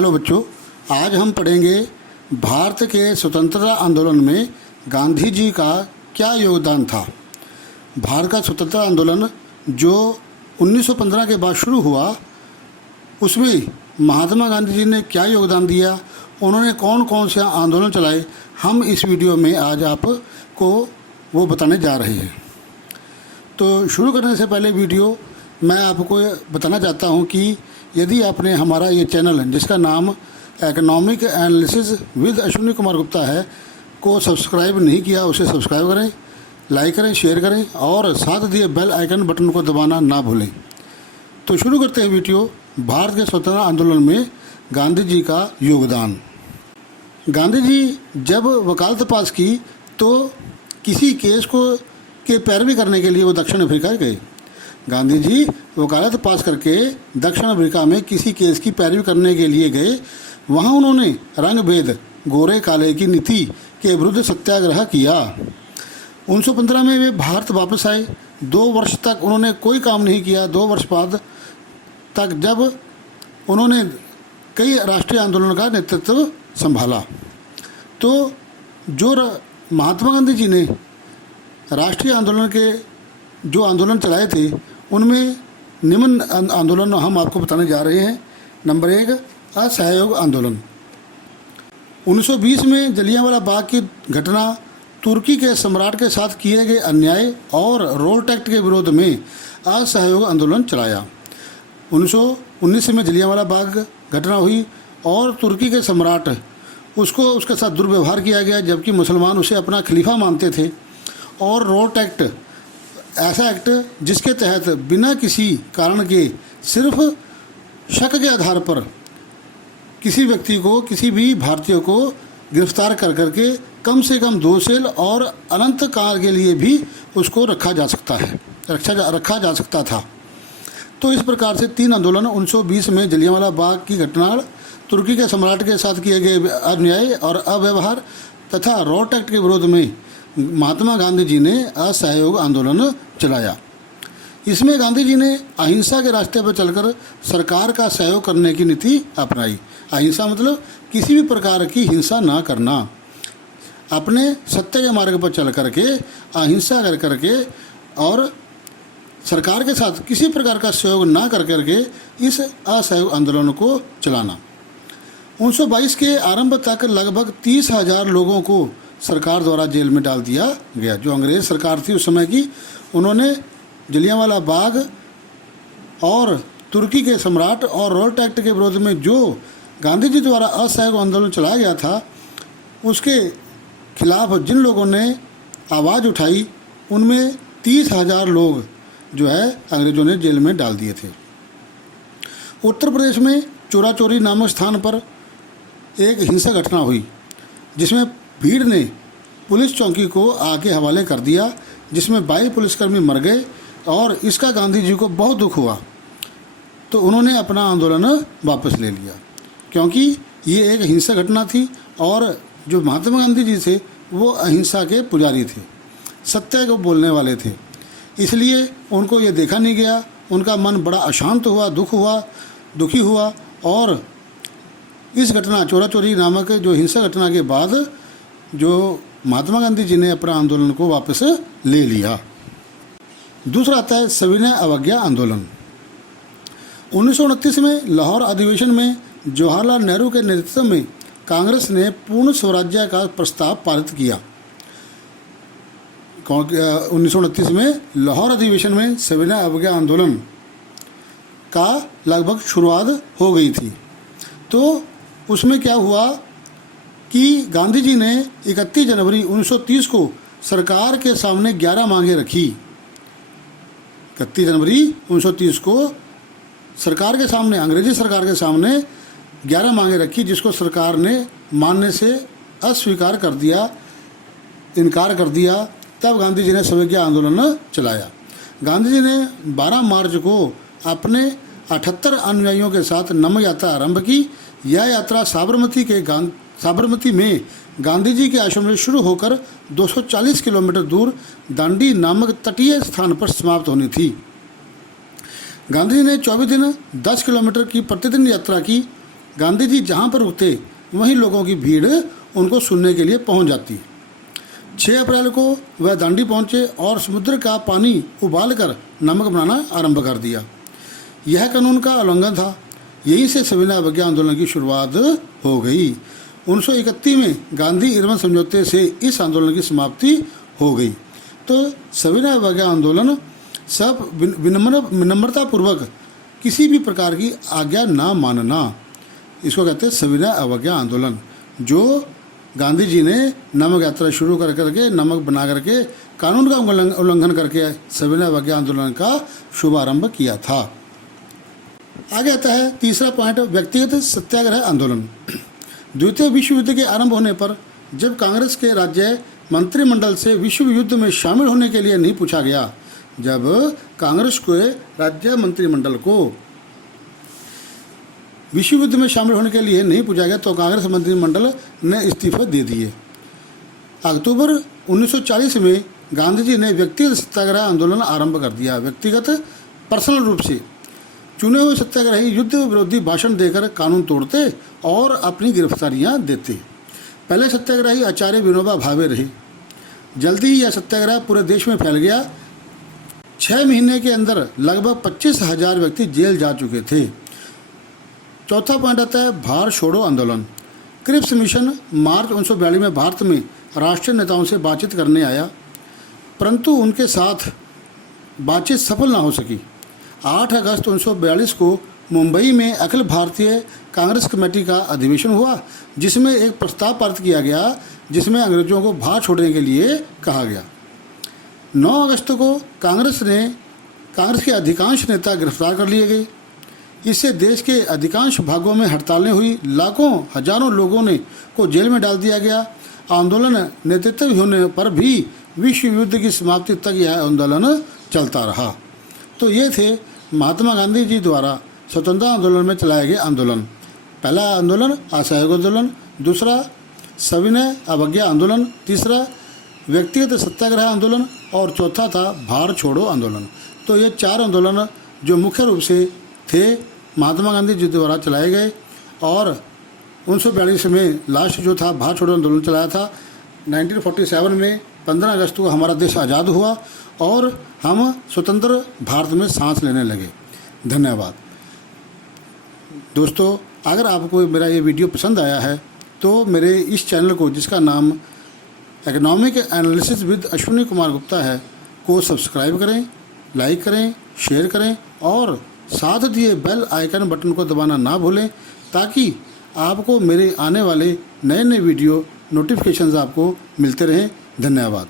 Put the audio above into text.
Hello बच्चों, आज हम पढ़ेंगे भारत के स्वतंत्रता आंदोलन में गांधी जी का क्या योगदान था। भारत का स्वतंत्रता आंदोलन जो 1915 के बाद शुरू हुआ, उसमें महात्मा गांधी जी ने क्या योगदान दिया, उन्होंने कौन कौन से आंदोलन चलाए, हम इस वीडियो में आज आपको वो बताने जा रहे हैं। तो शुरू करने से पहले वीडियो मैं आपको बताना चाहता हूँ कि यदि आपने हमारा ये चैनल, जिसका नाम economic analysis with Ashwini Kumar Gupta है, को सब्सक्राइब नहीं किया, उसे सब्सक्राइब करें, लाइक करें, शेयर करें और साथ दिए बेल आइकन बटन को दबाना ना भूलें। तो शुरू करते हैं वीडियो। भारत के स्वतंत्रता आंदोलन में गांधी जी का योगदान। गांधी जी जब वकालत पास की तो किसी केस के पैरवी करने के लिए वो दक्षिण अफ्रीका गए। गांधी जी वकालत पास करके दक्षिण अफ्रीका में किसी केस की पैरवी करने के लिए गए। वहाँ उन्होंने रंग भेद, गोरे काले की नीति के विरुद्ध सत्याग्रह किया। 1915 में वे भारत वापस आए। 2 वर्ष तक उन्होंने कोई काम नहीं किया। 2 वर्ष बाद तक जब उन्होंने कई राष्ट्रीय आंदोलन का नेतृत्व संभाला, तो जो महात्मा गांधी जी ने राष्ट्रीय आंदोलन के जो आंदोलन चलाए थे, उनमें निम्न आंदोलन हम आपको बताने जा रहे हैं। नंबर 1, असहयोग आंदोलन। 1920 में जलियांवाला बाग की घटना, तुर्की के सम्राट के साथ किए गए अन्याय और रोल्ट एक्ट के विरोध में असहयोग आंदोलन चलाया। 1919 में जलियांवाला बाग घटना हुई और तुर्की के सम्राट उसके साथ दुर्व्यवहार किया गया, जबकि मुसलमान उसे अपना खलीफा मानते थे। और रोल्ट एक्ट ऐसा एक्ट जिसके तहत बिना किसी कारण के, सिर्फ शक के आधार पर किसी व्यक्ति को, किसी भी भारतीय को गिरफ्तार कर करके कम से कम 2 साल और अनंत काल के लिए भी उसको रखा जा सकता था। तो इस प्रकार से 3 आंदोलन, 1920 में जलियांवाला बाग की घटना, तुर्की के सम्राट के साथ किए गए अन्याय और अव्यवहार तथा रोल्ट एक्ट के विरोध में महात्मा गांधी जी ने असहयोग आंदोलन चलाया। इसमें गांधी जी ने अहिंसा के रास्ते पर चलकर सरकार का सहयोग करने की नीति अपनाई। अहिंसा मतलब किसी भी प्रकार की हिंसा ना करना, अपने सत्य के मार्ग पर चल करके अहिंसा कर करके और सरकार के साथ किसी प्रकार का सहयोग ना कर करके इस असहयोग आंदोलन को चलाना। 1922 के आरंभ तक लगभग 30,000 लोगों को सरकार द्वारा जेल में डाल दिया गया। जो अंग्रेज़ सरकार थी उस समय की, उन्होंने जलियांवाला बाग और तुर्की के सम्राट और रोल्ट एक्ट के विरोध में जो गांधी जी द्वारा असहयोग आंदोलन चलाया गया था, उसके खिलाफ जिन लोगों ने आवाज़ उठाई, उनमें 30,000 लोग जो है अंग्रेज़ों ने जेल में डाल दिए थे। उत्तर प्रदेश में चोरा चोरी नामक स्थान पर एक हिंसक घटना हुई, जिसमें भीड़ ने पुलिस चौकी को आग के हवाले कर दिया, जिसमें 22 पुलिसकर्मी मर गए और इसका गांधी जी को बहुत दुख हुआ। तो उन्होंने अपना आंदोलन वापस ले लिया, क्योंकि ये एक हिंसक घटना थी और जो महात्मा गांधी जी थे वो अहिंसा के पुजारी थे, सत्य को बोलने वाले थे। इसलिए उनको ये देखा नहीं गया, उनका मन बड़ा अशांत हुआ, दुखी हुआ और इस घटना, चोरा चोरी नामक जो हिंसक घटना के बाद जो महात्मा गांधी जी ने अपना आंदोलन को वापस ले लिया। दूसरा आता है सविनय अवज्ञा आंदोलन। 1929 में लाहौर अधिवेशन में जवाहरलाल नेहरू के नेतृत्व में कांग्रेस ने पूर्ण स्वराज्य का प्रस्ताव पारित किया। 1929 में लाहौर अधिवेशन में सविनय अवज्ञा आंदोलन का लगभग शुरुआत हो गई थी। तो उसमें क्या हुआ कि गांधी जी ने 31 जनवरी 1930 को सरकार के सामने 11 मांगें रखी। 31 जनवरी 1930 को सरकार के सामने, अंग्रेजी सरकार के सामने 11 मांगें रखी, जिसको सरकार ने मानने से अस्वीकार कर दिया, इनकार कर दिया। तब गांधी जी ने सविनय आंदोलन चलाया। गांधी जी ने 12 मार्च को अपने 78 अनुयायियों के साथ नमक यात्रा आरंभ की। यह यात्रा साबरमती में गांधी जी के आश्रम से शुरू होकर 240 किलोमीटर दूर दांडी नामक तटीय स्थान पर समाप्त होनी थी। गांधी जी ने 24 दिन 10 किलोमीटर की प्रतिदिन यात्रा की गांधी जी जहाँ पर रुकते वहीं लोगों की भीड़ उनको सुनने के लिए पहुँच जाती। 6 अप्रैल को वह दांडी पहुँचे और समुद्र का पानी उबालकर नमक बनाना आरंभ कर दिया। यह कानून का उल्लंघन था। यहीं से सविनय अवज्ञा आंदोलन की शुरुआत हो गई। 1931 में गांधी इरविन समझौते से इस आंदोलन की समाप्ति हो गई। तो सविनय अवज्ञा आंदोलन सब विनम्रतापूर्वक किसी भी प्रकार की आज्ञा ना मानना, इसको कहते हैं सविनय अवज्ञा आंदोलन। जो गांधी जी ने नमक यात्रा शुरू करके नमक बना करके कानून का उल्लंघन करके सविनय अवज्ञा आंदोलन का शुभारंभ किया था। आगे आता है तीसरा पॉइंट, व्यक्तिगत सत्याग्रह आंदोलन। द्वितीय विश्व युद्ध के आरंभ होने पर जब कांग्रेस के राज्य मंत्रिमंडल से विश्व युद्ध में शामिल होने के लिए नहीं पूछा गया, जब कांग्रेस के राज्य मंत्रिमंडल को विश्व युद्ध में शामिल होने के लिए नहीं पूछा गया तो कांग्रेस मंत्रिमंडल ने इस्तीफे दे दिए। अक्टूबर 1940 में गांधी जी ने व्यक्तिगत सत्याग्रह आंदोलन आरंभ कर दिया। व्यक्तिगत पर्सनल रूप से चुने हुए सत्याग्रही युद्ध विरोधी भाषण देकर कानून तोड़ते और अपनी गिरफ्तारियां देते। पहले सत्याग्रही आचार्य विनोबा भावे रहे। जल्दी ही यह सत्याग्रह पूरे देश में फैल गया। 6 महीने के अंदर लगभग 25,000 व्यक्ति जेल जा चुके थे। चौथा पॉइंट आता है भारत छोड़ो आंदोलन। क्रिप्स मिशन मार्च 1942 में भारत में राष्ट्रीय नेताओं से बातचीत करने आया, परंतु उनके साथ बातचीत सफल ना हो सकी। 8 अगस्त 1942 को मुंबई में अखिल भारतीय कांग्रेस कमेटी का अधिवेशन हुआ, जिसमें एक प्रस्ताव पारित किया गया जिसमें अंग्रेजों को भारत छोड़ने के लिए कहा गया। 9 अगस्त को कांग्रेस के अधिकांश नेता गिरफ्तार कर लिए गए। इससे देश के अधिकांश भागों में हड़तालें हुई। लाखों हजारों लोगों को जेल में डाल दिया गया। आंदोलन नेतृत्व होने पर भी विश्व युद्ध की समाप्ति तक यह आंदोलन चलता रहा। तो ये थे महात्मा गांधी जी द्वारा स्वतंत्रता आंदोलन में चलाए गए आंदोलन। पहला आंदोलन असहयोग आंदोलन, दूसरा सविनय अवज्ञा आंदोलन, तीसरा व्यक्तिगत सत्याग्रह आंदोलन और चौथा था भारत छोड़ो आंदोलन। तो ये 4 आंदोलन जो मुख्य रूप से थे महात्मा गांधी जी द्वारा चलाए गए। और 1942 में लास्ट जो था भारत छोड़ो आंदोलन चलाया था। 1947 में 15 अगस्त को हमारा देश आज़ाद हुआ और हम स्वतंत्र भारत में सांस लेने लगे। धन्यवाद दोस्तों। अगर आपको मेरा ये वीडियो पसंद आया है तो मेरे इस चैनल को, जिसका नाम economic analysis with Ashwini Kumar Gupta है, को सब्सक्राइब करें, लाइक करें, शेयर करें और साथ दिए बेल आइकन बटन को दबाना ना भूलें, ताकि आपको मेरे आने वाले नए वीडियो नोटिफिकेशंस आपको मिलते रहें। धन्यवाद।